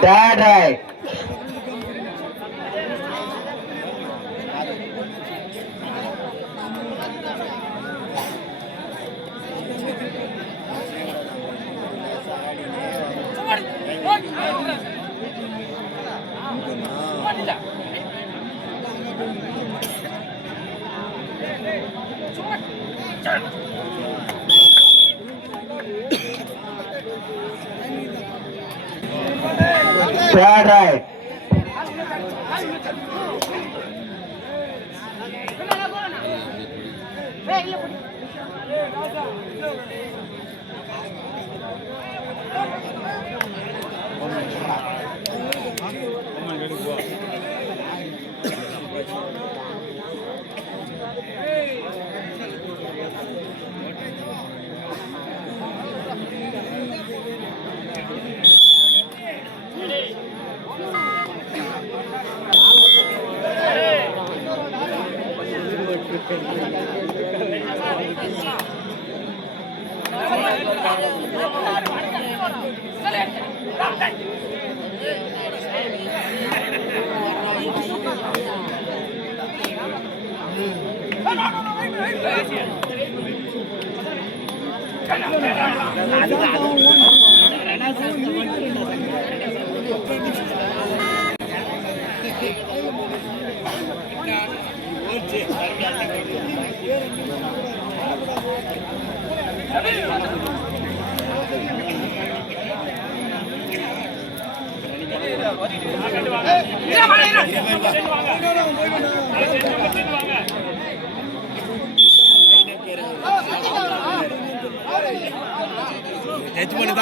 Third right. Thank you. Third right. Touch பண்ணி தான் அவரு சொல்லதான் இது பண்ண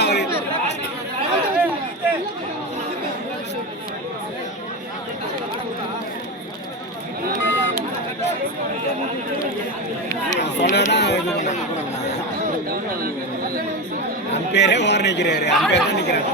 அம்பேரே ஓர நிற்கிறாரு அம்பேர் தான் நிற்கிறாரு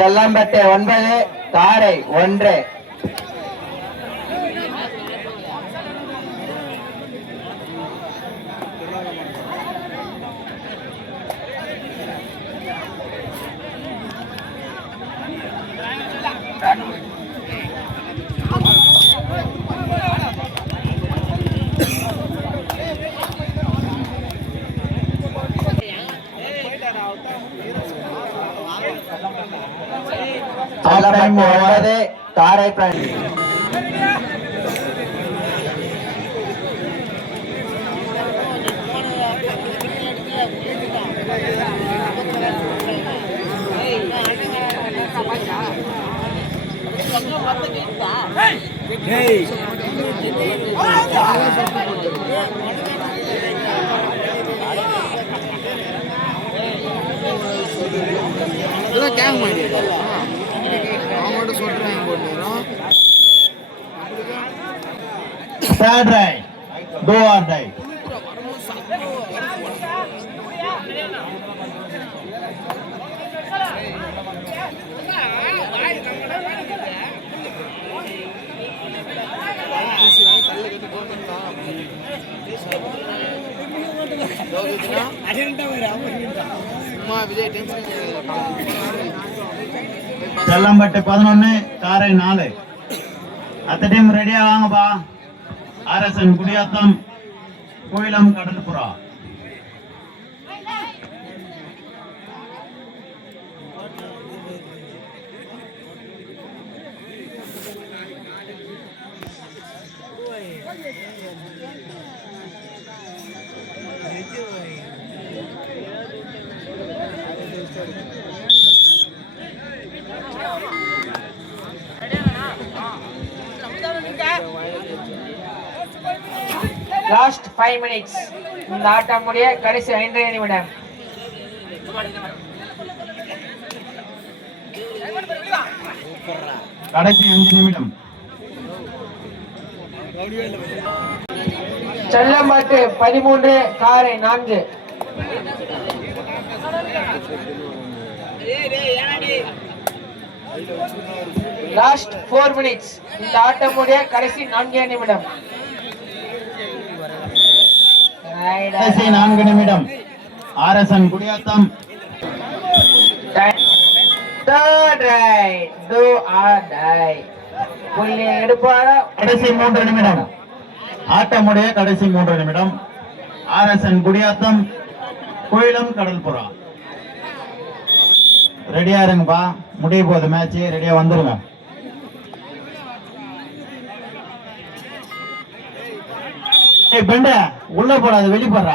செல்லம்பட்டை ஒன்பது தாரை ஒன்று. செல்லம்பட்டை ஒன்பது தாரை பிரணி கேட்க மாட்டேங்குது sad right go or die. Chellampattu பதினொன்னு காரை நாலு. அத்த டைம் ரெடியா வாங்கப்பா. ஆர்எஸ்என் குடியாத்தம் கோயிலம் கடல்புறா. லாஸ்ட் ஃபைவ் மினிட்ஸ் இந்த ஆட்டம் முடிய கடைசி ஐந்து நிமிடம். கடைசி அஞ்சு நிமிடம். செல்லம்பட்டு பதிமூன்று காரை நான்கு. லாஸ்ட் ஃபோர் மினிட்ஸ் இந்த ஆட்டமுடைய கடைசி நான்கே நிமிடம். கடைசி நான்கு நிமிடம். R S N Gudiyattam. கடைசி மூன்று நிமிடம். ஆட்டமுடைய கடைசி மூன்று நிமிடம். ஆர்எஸ்என் குடியாத்தம் கோயிலம் கடல்புறா. ரெடியா இருங்கப்பா. முடிய போகுது மேட்ச் ரெடியா வந்துருங்க. பெண்ட உள்ள போடாது வெளிய போடுற.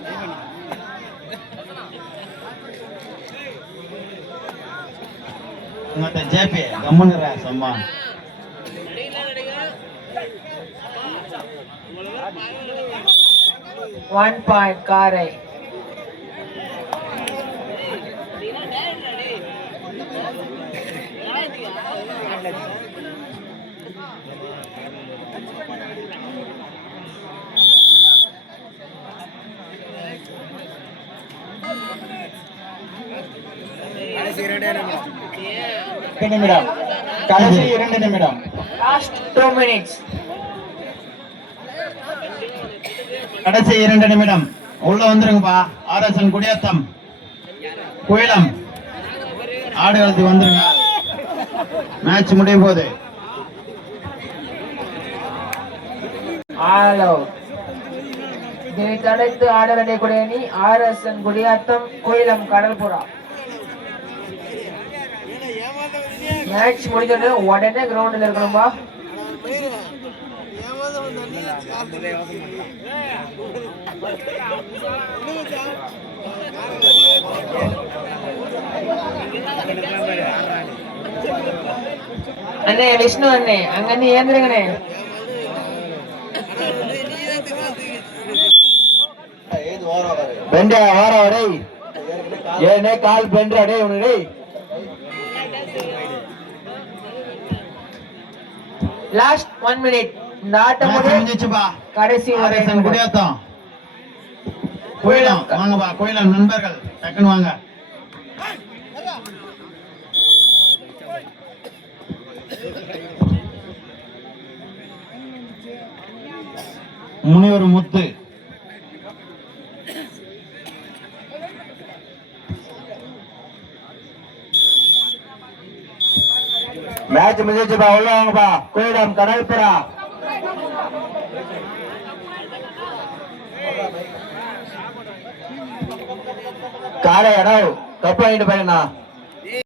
மத்த ஜேபி கம்முனுற சும்மா ஒன் பாயிண்ட் காரை கடைசி இரண்டே நிமிடம். கடைசி இரண்டு நிமிடம். லாஸ்ட் டூ மினிட்ஸ் கடைசி இரண்டு நிமிடம். உள்ள வந்துருங்கப்பா. ஆர்எஸ்என் குடியாத்தம் குயிலம். ஆடுகளத்துக்கு வந்துருங்க. மேட்ச் முடிய போகுது. ஆல் அவுட் இதனை தடுத்து ஆடக்கூடிய அணி ஆர்எஸ்என் குடியாத்தம் கோயிலம் கடல்புறா. மேட்ச் முடிஞ்சோடனே உடனே கிரவுண்டில் இருக்கணும்பா. அண்ணே விஷ்ணு அண்ணே அங்க அங்கிருந்து ஏந்திருங்கண்ணே. பெண்டா வாரா டேய் ஏனே கால் பெண்டா டேய் உனக்கு டேய். லாஸ்ட் ஒன் மினிட் இந்த ஆட்டம் முடிஞ்சிச்சுப்பா. கடைசி நிமிடம். குடியாத்தம். குயிலம் வாங்கப்பா குயிலம் நண்பர்கள் டக்குன்னு வாங்க. முனிவர் முத்து. மேட்ச் முடிஞ்சிச்சுப்பா உள்ள வாங்கப்பா. குயிலம் கடல்புறா காலை இடம் தப்பு வாங்கிட்டு போயிருந்தா